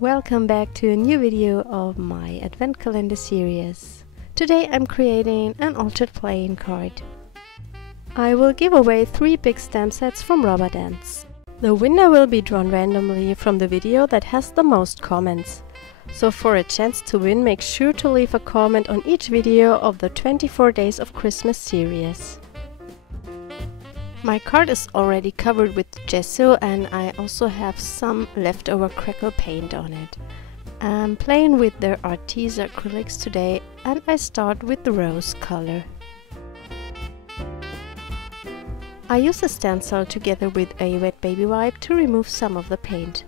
Welcome back to a new video of my advent calendar series. Today I'm creating an altered playing card. I will give away 3 big stamp sets from Rubber Dance. The winner will be drawn randomly from the video that has the most comments. So for a chance to win, make sure to leave a comment on each video of the 24 Days of Christmas series. My card is already covered with gesso and I also have some leftover crackle paint on it. I'm playing with the Arteza Acrylics today and I start with the rose color. I use a stencil together with a wet baby wipe to remove some of the paint.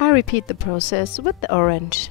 I repeat the process with the orange.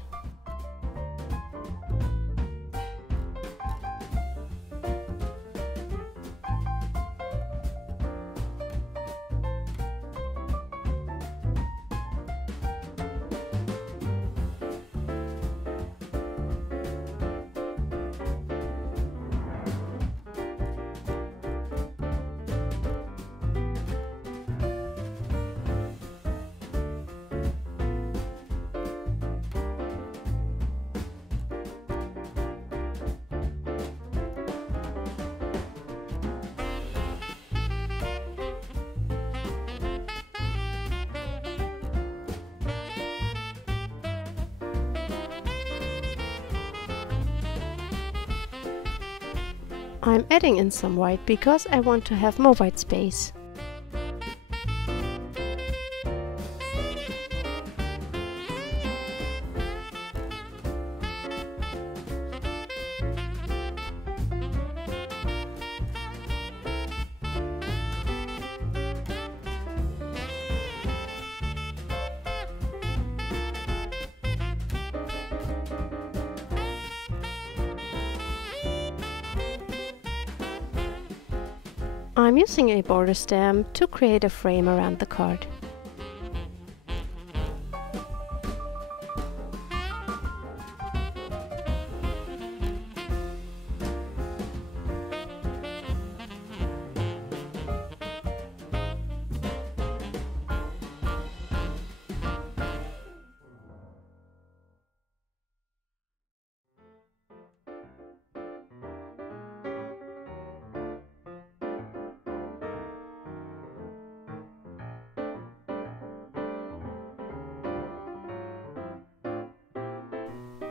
I'm adding in some white because I want to have more white space. I'm using a border stamp to create a frame around the card.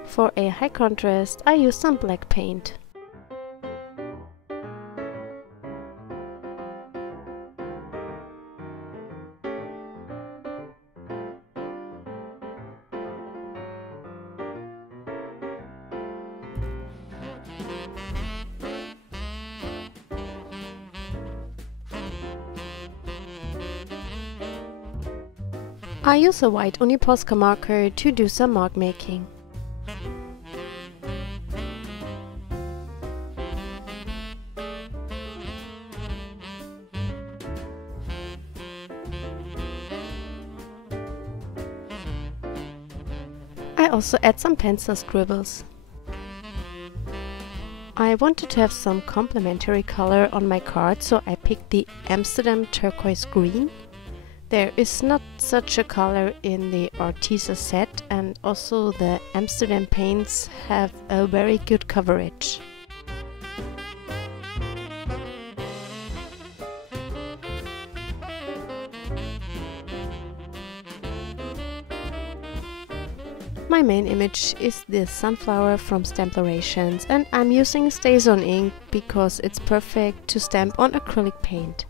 For a high contrast, I use some black paint. I use a white Uni Posca marker to do some mark making. I also add some pencil scribbles. I wanted to have some complementary color on my card, so I picked the Amsterdam turquoise green. There is not such a color in the Arteza set, and also the Amsterdam paints have a very good coverage. My main image is the sunflower from STAMPlorations and I'm using STAZON ink because it's perfect to stamp on acrylic paint.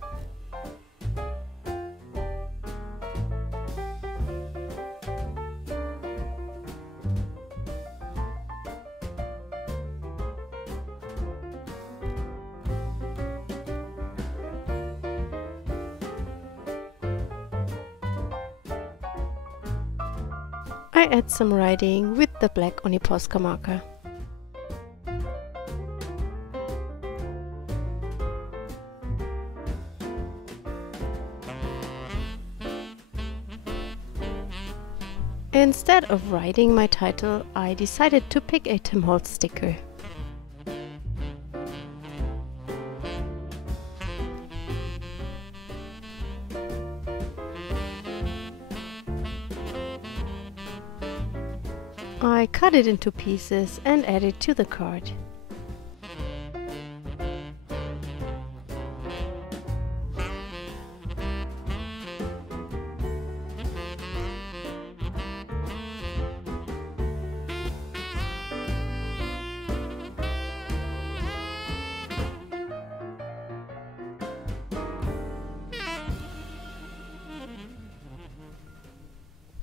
I add some writing with the black Uni Posca marker. Instead of writing my title, I decided to pick a Tim Holtz sticker. I cut it into pieces and add it to the card.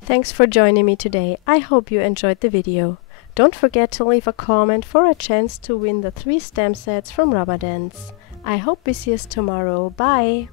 Thanks for joining me today. I hope you enjoyed the video. Don't forget to leave a comment for a chance to win the 3 stamp sets from Rubber Dance. I hope we see us tomorrow. Bye!